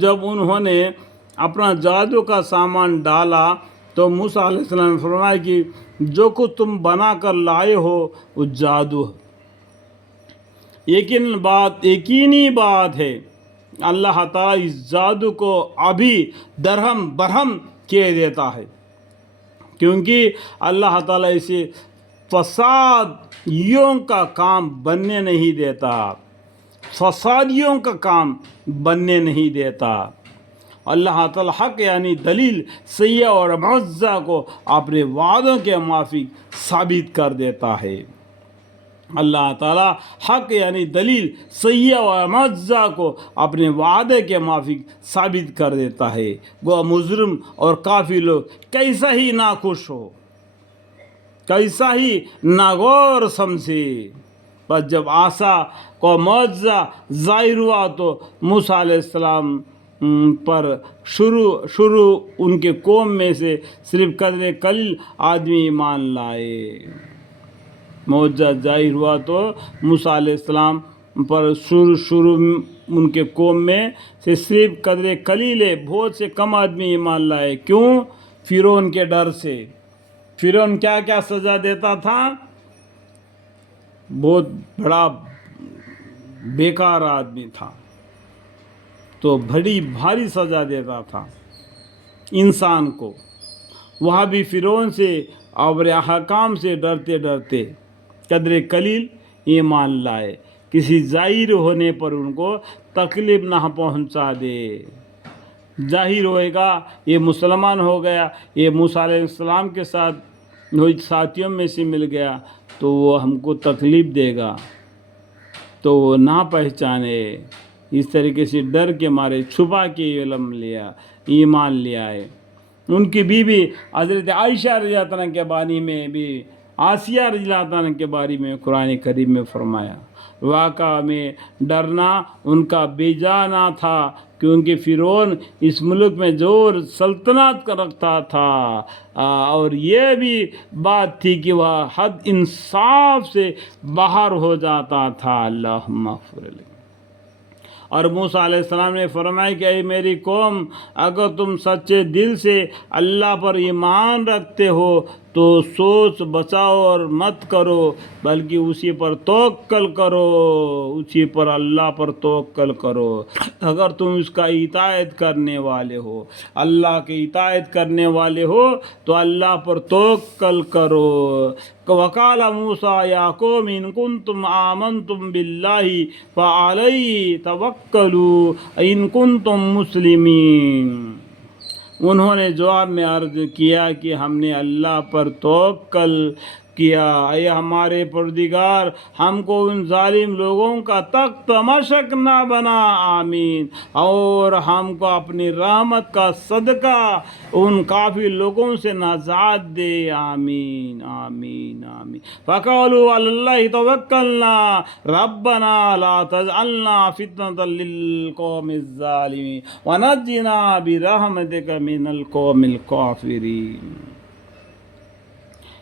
جب انہوں نے اپنا جادو کا سامان ڈالا تو موسیٰ علیہ السلام نے فرمایا کہ جو کچھ تم بنا کر لائے ہو وہ جادو ہے۔ یقینی بات ہے اللہ تعالیٰ اس جادو کو ابھی درہم برہم کیے دیتا ہے، کیونکہ اللہ تعالیٰ اسے فسادیوں کا کام بننے نہیں دیتا، فسادیوں کا کام بننے نہیں دیتا۔ اللہ تعالیٰ حق یعنی دلیل صحیح اور معجزہ کو اپنے وعدوں کے موافق ثابت کر دیتا ہے۔ اللہ تعالیٰ حق یعنی دلیل صحیح و معجزہ کو اپنے وعدے کے موافق ثابت کر دیتا ہے۔ وہ مجرم اور کافر لوگ کیسا ہی ناخوش ہو، کیسا ہی ناغور سمجھے، بس جب عصا کو معجزہ ظاہر ہوا تو موسیٰ علیہ السلام پر شروع ان کے قوم میں سے صرف قدر قلیل آدمی ایمان لائے۔ معجزہ ظاہر ہوا تو موسیٰ علیہ السلام پر شروع ان کے قوم میں سے صرف قدر قلیل بہت سے کم آدمی ایمان لائے۔ کیوں؟ فرعون کے ڈر سے۔ فرعون کیا کیا سزا دیتا تھا؟ بہت بڑا بیکار آدمی تھا تو بڑی بھاری سزا دیتا تھا انسان کو۔ وہاں بھی فرعون سے اور احکام سے ڈرتے ڈرتے قدر قلیل ایمان لائے، کسی ظاہر ہونے پر ان کو تکلیف نہ پہنچا دے۔ ظاہر ہوئے گا یہ مسلمان ہو گیا، یہ موسیٰ علیہ السلام کے ساتھ ساتھیوں میں سے مل گیا تو وہ ہم کو تکلیف دے گا، تو وہ نہ پہچانے۔ اس طریقے سے ڈر کے مارے چھپا کے علم لیا، ایمان لیا ہے۔ ان کی بیوی حضرت عائشہ رضی اللہ عنہ کے بارے میں بھی، آسیہ رضی اللہ عنہ کے بارے میں قرآن کریم میں فرمایا، واقعہ میں ڈرنا ان کا بیجا نہ تھا، کیونکہ فرعون اس ملک میں زور سلطنت رکھتا تھا، اور یہ بھی بات تھی کہ وہ حد انصاف سے باہر ہو جاتا تھا۔ اللہم اغفر لی۔ اور موسیٰ علیہ السلام نے فرمایا کہ اے میری قوم، اگر تم سچے دل سے اللہ پر ایمان رکھتے ہو تو سوچ بچاؤ اور مت کرو، بلکہ اسی پر توکل کرو، اسی پر اللہ پر توکل کرو۔ اگر تم اس کا اطاعت کرنے والے ہو، اللہ کی اطاعت کرنے والے ہو تو اللہ پر توکل کرو۔ وقال موسیٰ یا قوم ان کنتم آمنتم باللہ فعلیہ توکلوا ان کنتم مسلمین۔ انہوں نے جواب میں عرض کیا کہ ہم نے اللہ پر توکل کیا، اے ہمارے پروردگار ہم کو ان ظالم لوگوں کا تخت مشق نہ بنا، آمین، اور ہم کو اپنی رحمت کا صدقہ ان کافی لوگوں سے نجات دے، آمین آمین آمین۔ فقالوا علی اللہ توکلنا ربنا لا تجعلنا فتنة للقوم الظالمین ونجنا برحمتک من القوم الکافرین۔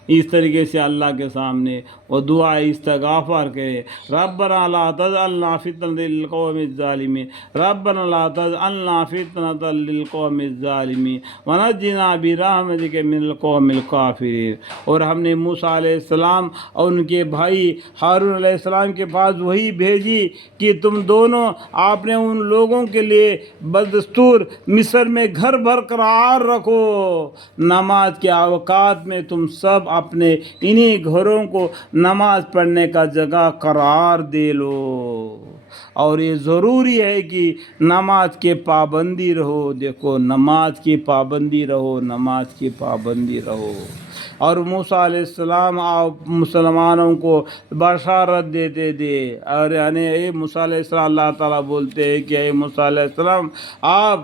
اس طریقے سے اللہ کے سامنے وہ دعا استغفار کرے، ربنا لا تجعلنا فتنة للقوم الظالمین، ربنا لا تجعلنا فتنة للقوم الظالمین ونجنا برحمتک من القوم الکافرین۔ اور ہم نے موسیٰ علیہ السلام اور ان کے بھائی ہارون علیہ السلام کے پاس وہی بھیجی کہ تم دونوں آپ نے ان لوگوں کے لیے بدستور مصر میں گھر برقرار رکھو، نماز کے اوقات میں تم سب اپنے انہی گھروں کو نماز پڑھنے کا جگہ قرار دے لو، اور یہ ضروری ہے کہ نماز کی پابندی رہو۔ دیکھو، نماز کی پابندی رہو، نماز کی پابندی رہو۔ اور موسیٰ علیہ السلام آپ مسلمانوں کو بشارت دیتے تھے، اور یعنی اے موسیٰ علیہ السلام، اللہ تعالیٰ بولتے ہیں کہ اے موسیٰ علیہ السلام آپ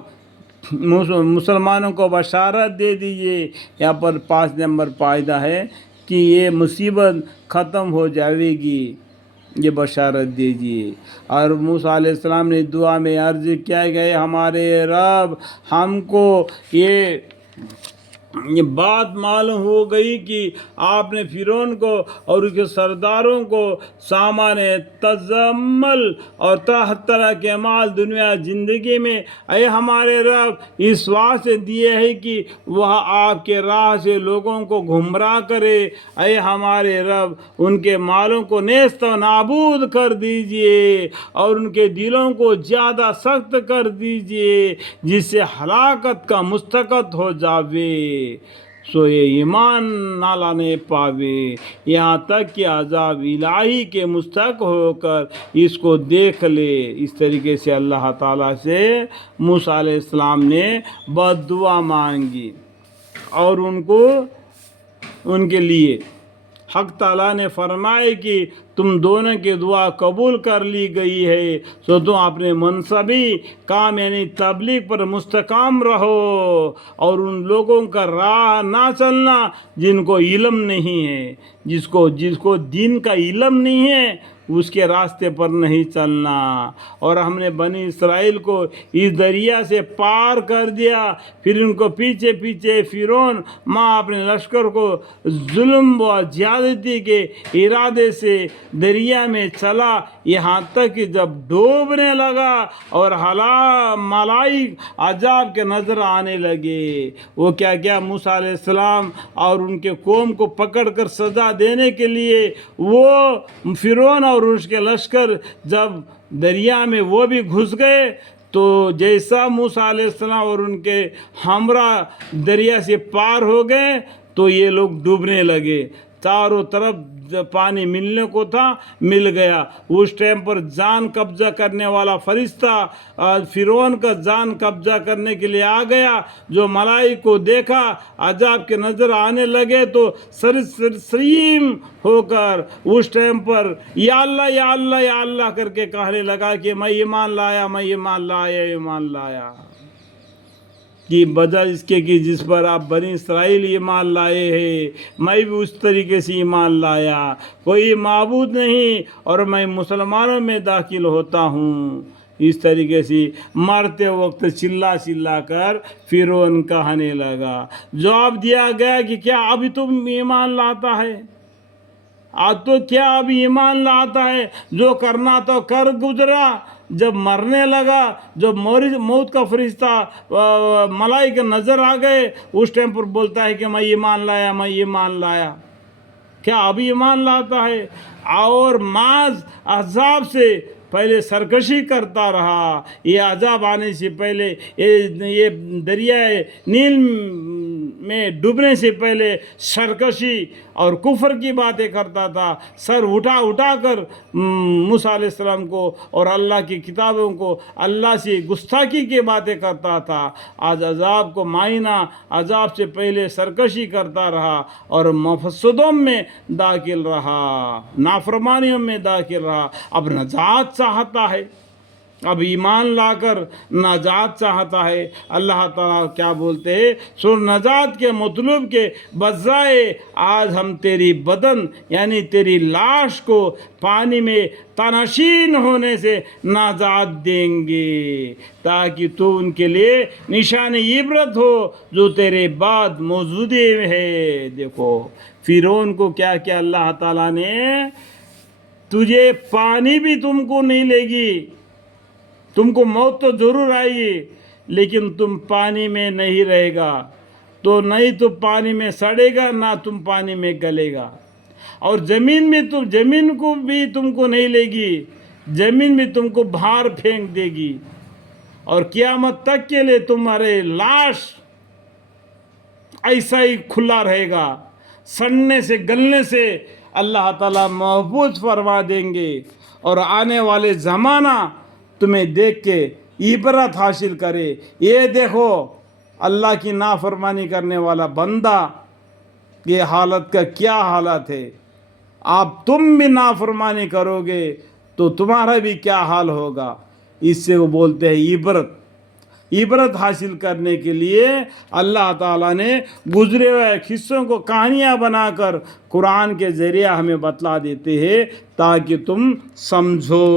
مسلمانوں کو بشارت دے دیجئے۔ یہاں پر 5 نمبر فائدہ ہے کہ یہ مصیبت ختم ہو جائے گی، یہ بشارت دیجیے۔ اور موسیٰ علیہ السلام نے دعا میں عرض کیا کہ ہمارے رب ہم کو یہ یہ بات معلوم ہو گئی کہ آپ نے فرعون کو اور اس کے سرداروں کو سامان تجمل اور طرح طرح کے مال دنیا زندگی میں اے ہمارے رب اس واسطے دیے ہے کہ وہ آپ کے راہ سے لوگوں کو گمراہ کرے. اے ہمارے رب ان کے مالوں کو نیست و نابود کر دیجئے اور ان کے دلوں کو زیادہ سخت کر دیجئے جس سے ہلاکت کا مستقت ہو جاوے سو یہ ایمان نہ لانے پاوے یہاں تک کہ عذاب الہی کے مستحق ہو کر اس کو دیکھ لے. اس طریقے سے اللہ تعالیٰ سے موسیٰ علیہ السلام نے بد دعا مانگی اور ان کے لیے حق تعالیٰ نے فرمائے کہ تم دونوں کی دعا قبول کر لی گئی ہے سو تم اپنے منصبی کام یعنی تبلیغ پر مستقام رہو اور ان لوگوں کا راہ نہ چلنا جن کو علم نہیں ہے. جس کو دین کا علم نہیں ہے اس کے راستے پر نہیں چلنا. اور ہم نے بنی اسرائیل کو اس دریا سے پار کر دیا پھر ان کو پیچھے پیچھے فرعون اپنے لشکر کو ظلم و زیادتی کے ارادے سے دریا میں چلا یہاں تک کہ جب ڈوبنے لگا اور ملائک عذاب کے نظر آنے لگے. وہ کیا موسیٰ علیہ السلام اور ان کے قوم کو پکڑ کر سزا دینے کے لیے وہ فرعون اور اس کے لشکر جب دریا میں وہ بھی گھس گئے تو جیسا موسیٰ علیہ السلام اور ان کے ہمراہ دریا سے پار ہو گئے تو یہ لوگ ڈوبنے لگے. چاروں طرف پانی ملنے کو تھا مل گیا. اس ٹائم پر جان قبضہ کرنے والا فرشتہ فرعون کا جان قبضہ کرنے کے لیے آ گیا. جو ملائک کو دیکھا عذاب کے نظر آنے لگے تو سرسریم ہو کر اس ٹائم پر یا اللہ یا اللہ یا اللہ کر کے کہنے لگا کہ میں ایمان لایا میں ایمان لایا ایمان لایا. کہ بجائے اس کے کہ جس پر آپ بنی اسرائیل ایمان لائے ہیں میں بھی اس طریقے سے ایمان لایا. کوئی معبود نہیں اور میں مسلمانوں میں داخل ہوتا ہوں. اس طریقے سے مرتے وقت چلا کر فرعون کہنے لگا. جواب دیا گیا کہ کیا ابھی تم ایمان لاتا ہے؟ آج تو کیا ابھی ایمان لاتا ہے؟ جو کرنا تو کر گزرا. جب مرنے لگا جب موت کا فرشتہ ملائکہ نظر آ گئے اس ٹائم پر بولتا ہے کہ میں ایمان لایا میں ایمان لایا. کیا ابھی ایمان لاتا ہے؟ اور معاذ عذاب سے پہلے سرکشی کرتا رہا. یہ عذاب آنے سے پہلے یہ دریائے نیل میں ڈوبنے سے پہلے سرکشی اور کفر کی باتیں کرتا تھا. سر اٹھا کر موسیٰ علیہ السلام کو اور اللہ کی کتابوں کو اللہ سے گستاخی کی باتیں کرتا تھا. آج عذاب کو معائنہ عذاب سے پہلے سرکشی کرتا رہا اور مفسدوں میں داخل رہا نافرمانیوں میں داخل رہا. اب نجات چاہتا ہے اب ایمان لا کر نجات چاہتا ہے. اللہ تعالیٰ کیا بولتے ہیں سو نجات کے مطلوب کے بجائے آج ہم تیری بدن یعنی تیری لاش کو پانی میں تنشین ہونے سے نجات دیں گے تاکہ تو ان کے لیے نشان عبرت ہو جو تیرے بعد موجودے ہے. دیکھو فرعون کو کیا اللہ تعالیٰ نے تجھے پانی بھی تم کو نہیں لے گی. تم کو موت تو ضرور آئے گی لیکن تم پانی میں نہیں رہے گا تو نہیں تو پانی میں سڑے گا نہ تم پانی میں گلے گا. اور زمین کو بھی تم کو نہیں لے گی. زمین بھی تم کو باہر پھینک دے گی اور قیامت تک کے لیے تمہارے لاش ایسا ہی کھلا رہے گا. سڑنے سے گلنے سے اللہ تعالیٰ محفوظ فرما دیں گے اور آنے والے زمانہ تمہیں دیکھ کے عبرت حاصل کرے. یہ دیکھو اللہ کی نافرمانی کرنے والا بندہ یہ حالت کا کیا حالت ہے. آپ تم بھی نافرمانی کرو گے تو تمہارا بھی کیا حال ہوگا. اس سے وہ بولتے ہیں عبرت حاصل کرنے کے لیے اللہ تعالیٰ نے گزرے ہوئے قصوں کو کہانیاں بنا کر قرآن کے ذریعہ ہمیں بتلا دیتے ہیں تاکہ تم سمجھو.